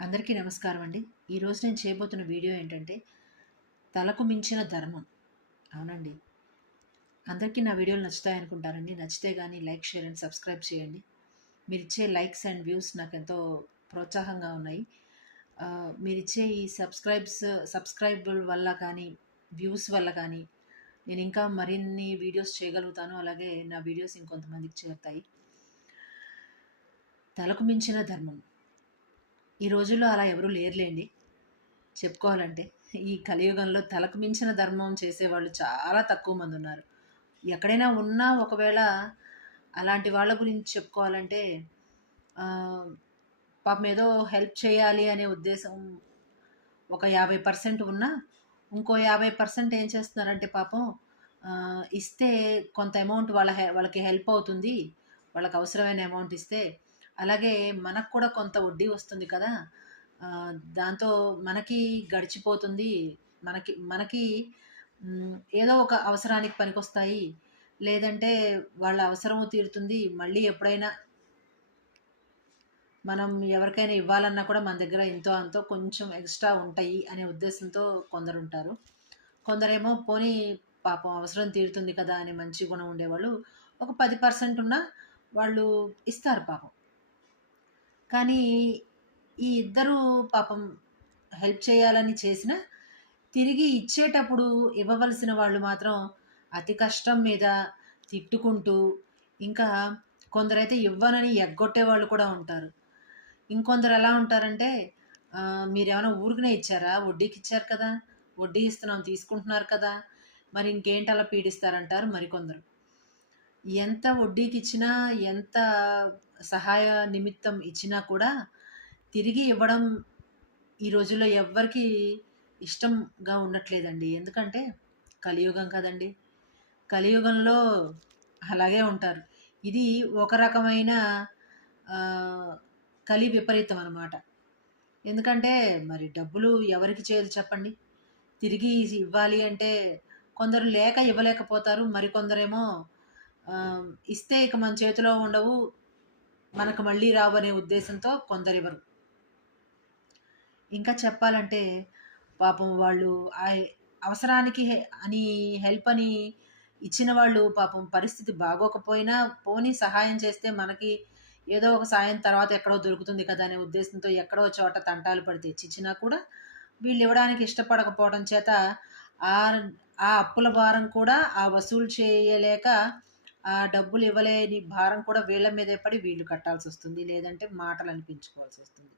అందరికీ నమస్కారం అండి. ఈరోజు నేను చేయబోతున్న వీడియో ఏంటంటే, తలకు మించిన ధర్మం. అవునండి. అందరికీ నా వీడియోలు నచ్చుతాయనుకుంటానండి. నచ్చితే గానీ లైక్, షేర్ అండ్ సబ్స్క్రైబ్ చేయండి. మీరిచ్చే లైక్స్ అండ్ వ్యూస్ నాకెంతో ప్రోత్సాహంగా ఉన్నాయి. మీరిచ్చే ఈ సబ్స్క్రైబుల వల్ల కానీ, వ్యూస్ వల్ల కానీ, నేనింకా మరిన్ని వీడియోస్ చేయగలుగుతాను. అలాగే నా వీడియోస్ ఇంకొంతమందికి చేరుతాయి. తలకు మించిన ధర్మం. ఈ రోజుల్లో అలా ఎవరు లేరులెండి. చెప్పుకోవాలంటే. ఈ కలియుగంలో తలకు మించిన ధర్మం చేసేవాళ్ళు చాలా తక్కువ మందున్నారు. ఎక్కడైనా ఉన్నా ఒకవేళ అలాంటి వాళ్ళ గురించి చెప్పుకోవాలంటే ఆహ్, పాపం ఏదో హెల్ప్ చేయాలి అనే ఉద్దేశం ఒక 50% ఉన్నా, ఇంకో 50% ఏం చేస్తున్నారంటే పాపం ఇస్తే కొంత అమౌంట్ వాళ్ళకి హెల్ప్ అవుతుంది. వాళ్ళకి అవసరమైన అమౌంట్ ఇస్తే, అలాగే మనకు కూడా కొంత వడ్డీ వస్తుంది కదా! దాంతో మనకి గడిచిపోతుంది. మనకి మనకి ఏదో ఒక అవసరానికి పనికొస్తాయి. లేదంటే వాళ్ళ అవసరము తీరుతుంది. మళ్ళీ ఎప్పుడైనా మనం ఎవరికైనా ఇవ్వాలన్నా కూడా మన దగ్గర ఎంతో అంతో కొంచెం ఎక్స్‌ట్రా ఉంటాయి అనే ఉద్దేశంతో కొందరుంటారు. కొందరేమో పోనీ పాపం అవసరం తీరుతుంది కదా! అనే మంచి గుణం ఉండేవాళ్ళు ఒక 10% ఉన్నా వాళ్ళు ఇస్తారు పాపం. కానీ ఈ ఇద్దరు పాపం హెల్ప్ చేయాలని చేసినా, తిరిగి ఇచ్చేటప్పుడు ఇవ్వవలసిన వాళ్ళు మాత్రం అతి కష్టం మీద తిట్టుకుంటూ, ఇంకా కొందరైతే ఇవ్వనని ఎగ్గొట్టేవాళ్ళు కూడా ఉంటారు. ఇంకొందరు ఎలా ఉంటారంటే మీరేమైనా ఊరికనే ఇచ్చారా? వడ్డీకిచ్చారు కదా! వడ్డీ ఇస్తున్నాం తీసుకుంటున్నారు కదా! మరి ఇంకేంటి అలా పీడిస్తారంటారు మరికొందరు. ఎంత వడ్డీకిచ్చినా, ఎంత సహాయ నిమిత్తం ఇచ్చినా కూడా తిరిగి ఇవ్వడం ఈ రోజుల్లో ఎవ్వరికీ ఇష్టంగా ఉండట్లేదండి. ఎందుకంటే కలియుగం కదండీ! కలియుగంలో అలాగే ఉంటారు. ఇది ఒక రకమైన ఆహ్, కలి విపరీతం అనమాట. ఎందుకంటే మరి డబ్బులు ఎవరికి చేదు చెప్పండి? తిరిగి ఇవ్వాలి అంటే కొందరు లేక ఇవ్వలేకపోతారు. మరికొందరేమో ఇస్తే ఇక మన చేతిలో ఉండవు. మనకు మళ్ళీ రావనే ఉద్దేశంతో కొందరివ్వరు. ఇంకా చెప్పాలంటే పాపం వాళ్ళు ఆహ్, అవసరానికి అని హెల్ప్ అని ఇచ్చిన వాళ్ళు పాపం పరిస్థితి బాగోకపోయినా పోనీ సహాయం చేస్తే మనకి ఏదో ఒక సాయం తర్వాత ఎక్కడో దొరుకుతుంది కదా అనే ఉద్దేశంతో ఎక్కడో చోట తంటాలు పడి తెచ్చిచ్చినా కూడా వీళ్ళు ఇవ్వడానికి ఇష్టపడకపోవడం చేత ఆహ్, ఆ అప్పుల భారం కూడా ఆ వసూలు చేయలేక ఆ డబ్బులు ఇవ్వలేని భారం కూడా వీళ్ళ మీదే పడి వీళ్ళు కట్టాల్సొస్తుంది. లేదంటే మాటలు అనిపించుకోవాల్సొస్తుంది.